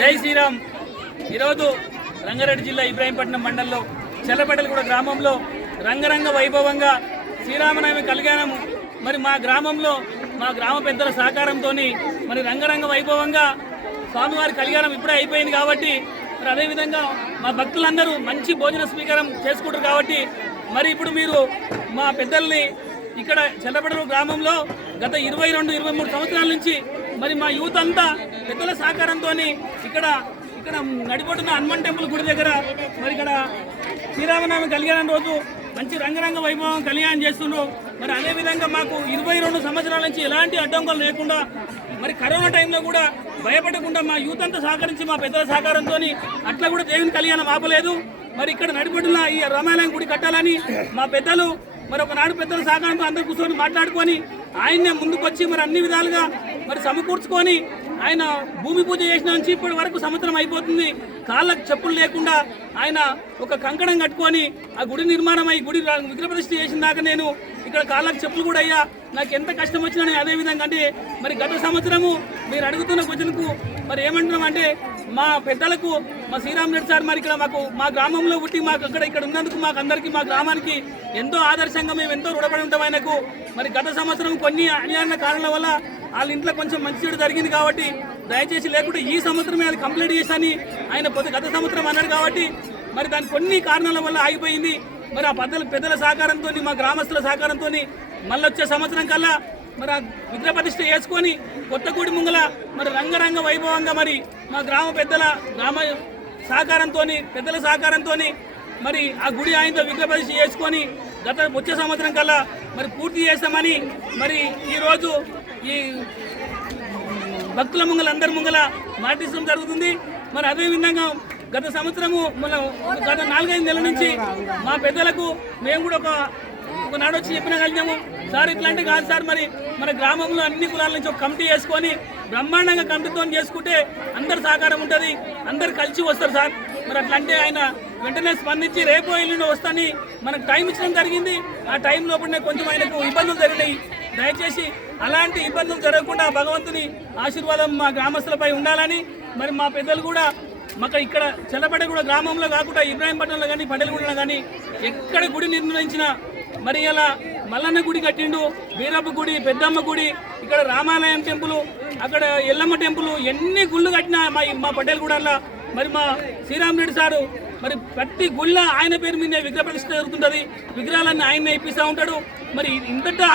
జై శ్రీరామ్. ఈరోజు రంగారెడ్డి జిల్లా ఇబ్రాహీంపట్నం మండలంలో చెల్లపెట్టలగూడ గ్రామంలో రంగరంగ వైభవంగా శ్రీరామనవమి కళ్యాణం మరి మా గ్రామంలో మా గ్రామ పెద్దల సహకారంతో మరి రంగరంగ వైభవంగా స్వామివారి కళ్యాణం ఇప్పుడే అయిపోయింది కాబట్టి మరి అదేవిధంగా మా భక్తులందరూ మంచి భోజన స్వీకారం చేసుకుంటారు కాబట్టి మరి ఇప్పుడు మీరు మా పెద్దల్ని ఇక్కడ చెల్లపెట్టలగూడ గ్రామంలో గత 22-23 సంవత్సరాల నుంచి మరి మా యూత్ అంతా పెద్దల సహకారంతో ఇక్కడ నడిపోతున్న హనుమాన్ టెంపుల్ గుడి దగ్గర మరి ఇక్కడ శ్రీరామనవమి కళ్యాణం రోజు మంచి రంగరంగ వైభవం కళ్యాణం చేస్తున్నారు. మరి అదేవిధంగా మాకు 22 సంవత్సరాల నుంచి ఎలాంటి అడ్డంకులు లేకుండా మరి కరోనా టైంలో కూడా భయపడకుండా మా యూత్ అంతా సహకరించి మా పెద్దల సహకారంతో అట్లా కూడా దేవుని కళ్యాణం ఆపలేదు. మరి ఇక్కడ నడిపడున్న ఈ రామాలయం గుడి కట్టాలని మా పెద్దలు మరి ఒకనాడు పెద్దల సహకారంతో అందరూ కూర్చొని మాట్లాడుకొని ఆయన్నే ముందుకొచ్చి మరి అన్ని విధాలుగా మరి సమకూర్చుకొని ఆయన భూమి పూజ చేసిన నుంచి ఇప్పటి వరకు సంవత్సరం అయిపోతుంది. కాళ్ళకు చెప్పులు లేకుండా ఆయన ఒక కంకణం కట్టుకొని ఆ గుడి నిర్మాణం అయ్యి గుడి విగ్రహప్రతిష్ఠ చేసిన దాకా నేను ఇక్కడ కాళ్ళకు చెప్పులు కూడా అయ్యా నాకు ఎంత కష్టం వచ్చినా అదేవిధంగా అంటే మరి గత సంవత్సరము మీరు అడుగుతున్న క్వశ్చన్కు మరి ఏమంటున్నాం అంటే మా పెద్దలకు మా శ్రీరామ్ రెడ్డి సార్ మరి ఇక్కడ మాకు మా గ్రామంలో పుట్టి మాకు ఇక్కడ ఉన్నందుకు మాకు అందరికీ మా గ్రామానికి ఎంతో ఆదర్శంగా మేము ఎంతో రుణపడి ఉంటాం ఆయనకు. మరి గత సంవత్సరం కొన్ని అన్యాయ కారణాల వల్ల వాళ్ళ ఇంట్లో కొంచెం మంచి చెడు జరిగింది కాబట్టి దయచేసి లేకుంటే ఈ సంవత్సరమే అది కంప్లీట్ చేశాని ఆయన గత సంవత్సరం అన్నాడు కాబట్టి మరి దాని కొన్ని కారణాల వల్ల ఆగిపోయింది. మరి ఆ పెద్దల సహకారంతో మా గ్రామస్తుల సహకారంతో మళ్ళీ వచ్చే సంవత్సరం కల్లా మరి ఆ విగ్రహ ప్రతిష్ఠ చేసుకొని కొత్తగూడి ముంగల మరి రంగరంగ వైభవంగా మరి మా గ్రామ సహకారంతో పెద్దల సహకారంతో మరి ఆ గుడి ఆయనతో విగ్రహ ప్రతిష్ఠ చేసుకొని వచ్చే సంవత్సరం కల్లా మరి పూర్తి చేస్తామని మరి ఈరోజు ఈ భక్తుల ముంగల అందరి ముంగల మాటించడం జరుగుతుంది. మరి అదేవిధంగా గత సంవత్సరము గత 4-5 నెలల నుంచి మా పెద్దలకు మేము కూడా ఒకనాడు వచ్చి చెప్పిన కలిగాము, సార్ ఇట్లాంటి కాదు సార్, మరి మన గ్రామంలో అన్ని కులాల నుంచి ఒక కమిటీ వేసుకొని బ్రహ్మాండంగా కమిటీతో చేసుకుంటే అందరు సహకారం ఉంటుంది, అందరు కలిసి వస్తారు సార్. మరి అట్లంటే ఆయన వెంటనే స్పందించి రేపు ఎల్లుండి వస్తాని మనకు టైం ఇచ్చడం జరిగింది. ఆ టైం లోపలనే కొంచెం ఆయనకు ఇబ్బందులు జరిగినాయి. దయచేసి అలాంటి ఇబ్బందులు జరగకుండా భగవంతుని ఆశీర్వాదం మా గ్రామస్తులపై ఉండాలని మరి మా పెద్దలు కూడా మాకు ఇక్కడ చెల్లపడ కూడా గ్రామంలో కాకుండా ఇబ్రాహీంపట్నంలో కానీ పండలగూడలో కానీ ఎక్కడ గుడి నిర్ణయించిన మరి ఇలా మల్లన్న గుడి కట్టిండు, వీరప్ప గుడి, పెద్దమ్మ గుడి, ఇక్కడ రామాలయం టెంపుల్, అక్కడ ఎల్లమ్మ టెంపుల్, ఎన్ని గుళ్ళు కట్టినా మా పటేల్గూడలో మరి మా శ్రీరామ్ రెడ్డి సారు మరి ప్రతి గుళ్ళ ఆయన పేరు మీద విగ్రహ ప్రతిష్ఠ జరుగుతుంటుంది. విగ్రహాలన్నీ ఆయన్నే ఇప్పిస్తూ ఉంటాడు. మరి ఇంతటా